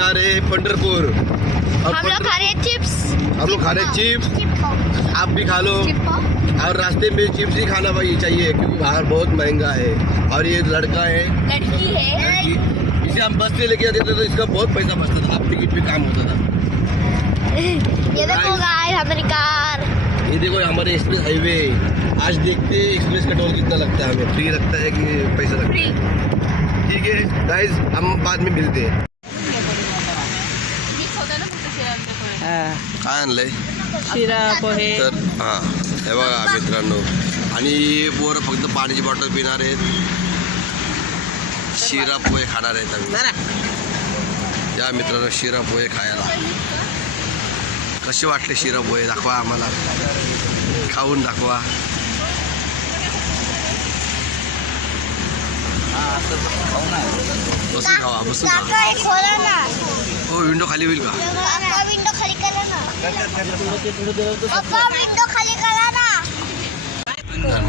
जा रहे हैं पंढरपुर। हम लोग खा रहे हैं चिप्स। हम लोग खा रहे हैं चिप्स, आप भी खा लो। और रास्ते में चिप्स ही खाना भाई चाहिए क्योंकि बाहर बहुत महंगा है। और ये लड़का है, लड़की है, इसे हम बस से लेके आते थे तो इसका बहुत पैसा बचता था, हाफ टिकट पे काम होता था। ये देखो गाइस हमारी कार, ये देखो हमारे एक्सप्रेस हाईवे। आज देखते हैं एक्सप्रेस का टोल कितना लगता है, हमें फ्री लगता है कि पैसा लगता है। ठीक है गाइस, हम बाद में मिलते हैं। काय आणलंय? शिरा पोहे। तर हां हे बघा मित्रांनो, आणि पोरं फक्त पाण्याची बॉटल पिणार आहेत, शिरा पोहे खाणार आहेत आम्ही। या मित्रांनो शिरा पोहे खायला कसे वाटले शिरा पोहे दाखवा आम्हाला, खाऊन दाखवा। बसून खावा, बसून खावा। हो विंडो खाली होईल का? विंडो खाली करा ना, विंडो खाली करा ना।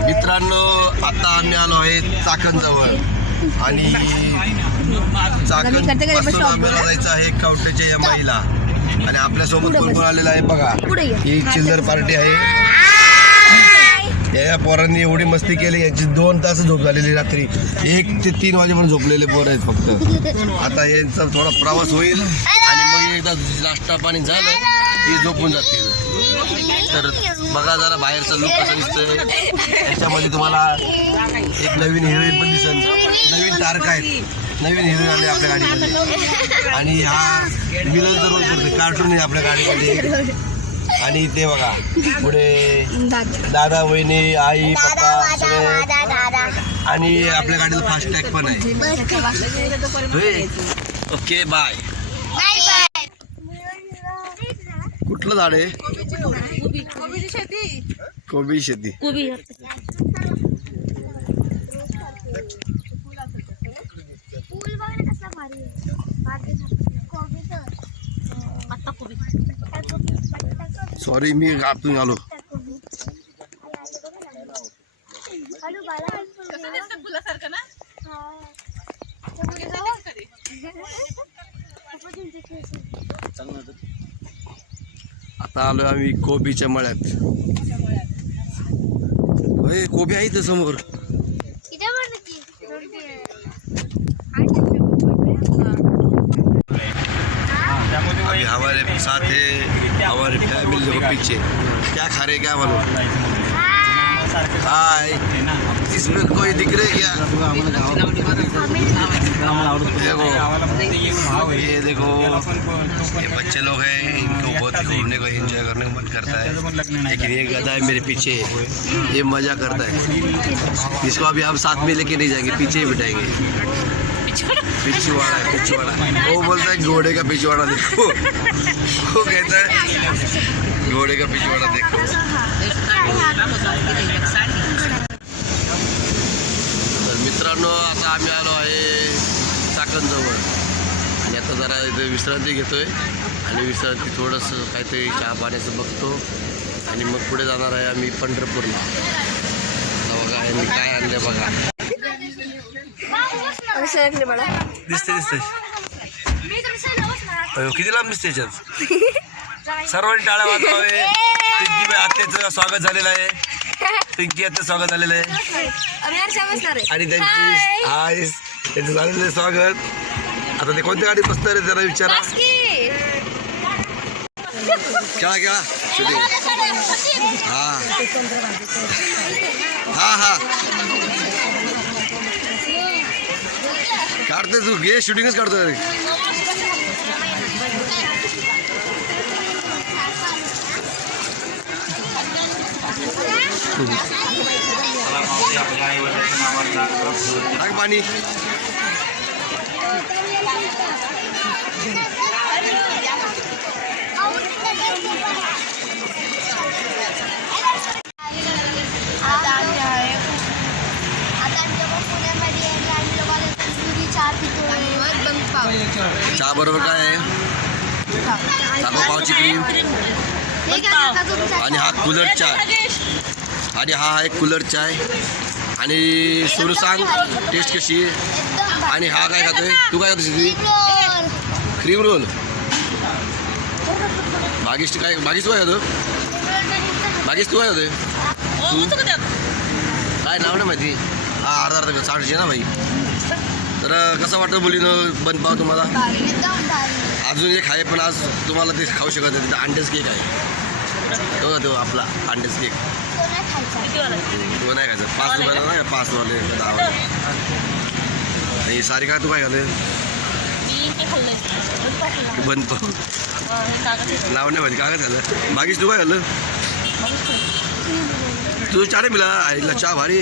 मित्रांनो आता आम्ही आलो आहे चाकणजवळ आणि चाकण पासून आम्हाला जायचं आहे कवठ्याच्या या महिला। आणि आपल्यासोबत कोण आलेला आहे बघा, ही चिल्लर पार्टी आहे। या पोरांनी एवढी मस्ती केली, यांची 2 तास झोप झालेली, रात्री 1 ते 3 वाजेपर्यंत झोपलेले पोरं आहेत फक्त। आता यांचा थोडा प्रवास होईल आणि मग एकदा नाश्ता पाणी झालं की झोपून जातील। तर बघा जरा बाहेरचा लुक कसा दिसतोय, याच्यामध्ये तुम्हाला एक नवीन हिरोईन पण दिसेल, नवीन तारका आहेत, नवीन हिरोईन आले आपल्या गाडीमध्ये। आणि हा विलनचा रोल करते, कार्टून आहे आपल्या गाडीमध्ये। आणि ते बघा पुढे दादा वहिनी आई पप्पा सगळे, आणि आपल्या गाडीला फास्ट टॅग पण आहे। Okay bye. कुठलं झाड आहे? कोबी शेती। सॉरी मी आतून आलो। आता आलोय आम्ही कोबीच्या मळ्यात। होय कोबी आहे इथं समोर। अभी हमारे साथ है हमारे फैमिली जो पीछे। क्या खा रहे क्या मालूम? हाय, इसमें कोई दिख रहे क्या? देखो ये देखो, ये बच्चे लोग हैं, इनको बहुत घूमने को एंजॉय करने को मन करता है। लेकिन ये गधा है मेरे पीछे, ये मजा करता है। इसको अभी हम साथ में लेके नहीं जाएंगे, पीछे ही बिठाएंगे। पिछवाड़ा है, पिछवाड़ा। वो बोलता है घोड़े का पिछवाड़ा देखो, वो कहता है घोड़े का पिछवाड़ा देखो। तर मित्रांनो आता आम्ही आलो आहे चाकणजवळ आणि आता जरा इथे विश्रांती घेतोय आणि विश्रांती थोडंसं काहीतरी चहा पाण्याचं बघतो आणि मग पुढे जाणार आहे आम्ही पंढरपूरला। आता बघा यांनी काय आणलं बघा, दिसते दिसते किती लांब दिसते याच्यात। सर्वांनी टाळ्या वाजवावे। पिंकी आत्याचं स्वागत झालेलं आहे, पिंकी आत्याचं स्वागत झालेलं आहे आणि त्यांची हाय त्यांचं झालेलं आहे स्वागत। आता ते कोणत्या गाडीत बसणार आहे जरा विचारा। खेळा खेळा शूटिंग। हा हा हा काढते तू, घे शूटिंगच काढतोय। टाक पाणी। चहा बरोबर काय आहे? पावची क्रीम आणि हा कूलर चाय, आणि हा आहे कूलर चाय। आणि सोनू सांग टेस्ट कशी आहे? आणि हा काय खातोय? तू काय खातोस? क्रीम रोल बागीस काय बागीस काय होतं बागीस तू काय होते काय नाव नाही माहिती हा अर्धा 60 ना भाई तर कसं वाटतं बोलीनं बन पाव तुम्हाला अजून एक आहे पण आज तुम्हाला ते खाऊ शकत नाही तिथं अंडेच केक आहे तो आपला अंडेच केक तो नाही खायचं 5 रुपयाला नाही 5 वाले 10 वाले आणि सारी काय तू काय खाते बन पाव नाव नाही माहिती काय झालं बागीस तू काय झालं तू चहा नाही मिळाला आईला चहा भारी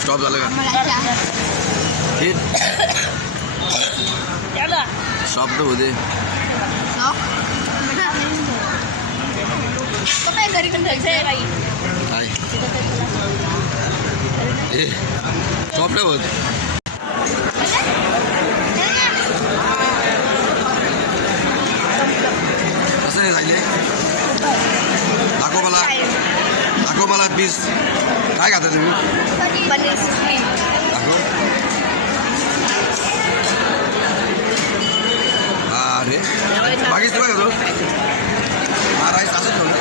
स्टॉप झालं का शॉप तर होते काय शॉप नाही होत कसं नाही राहिले दाखव मला पीस काय खाता तुम्ही दाखव हा अरे बाकीच काय खातो हा राईस असंच ठेवलं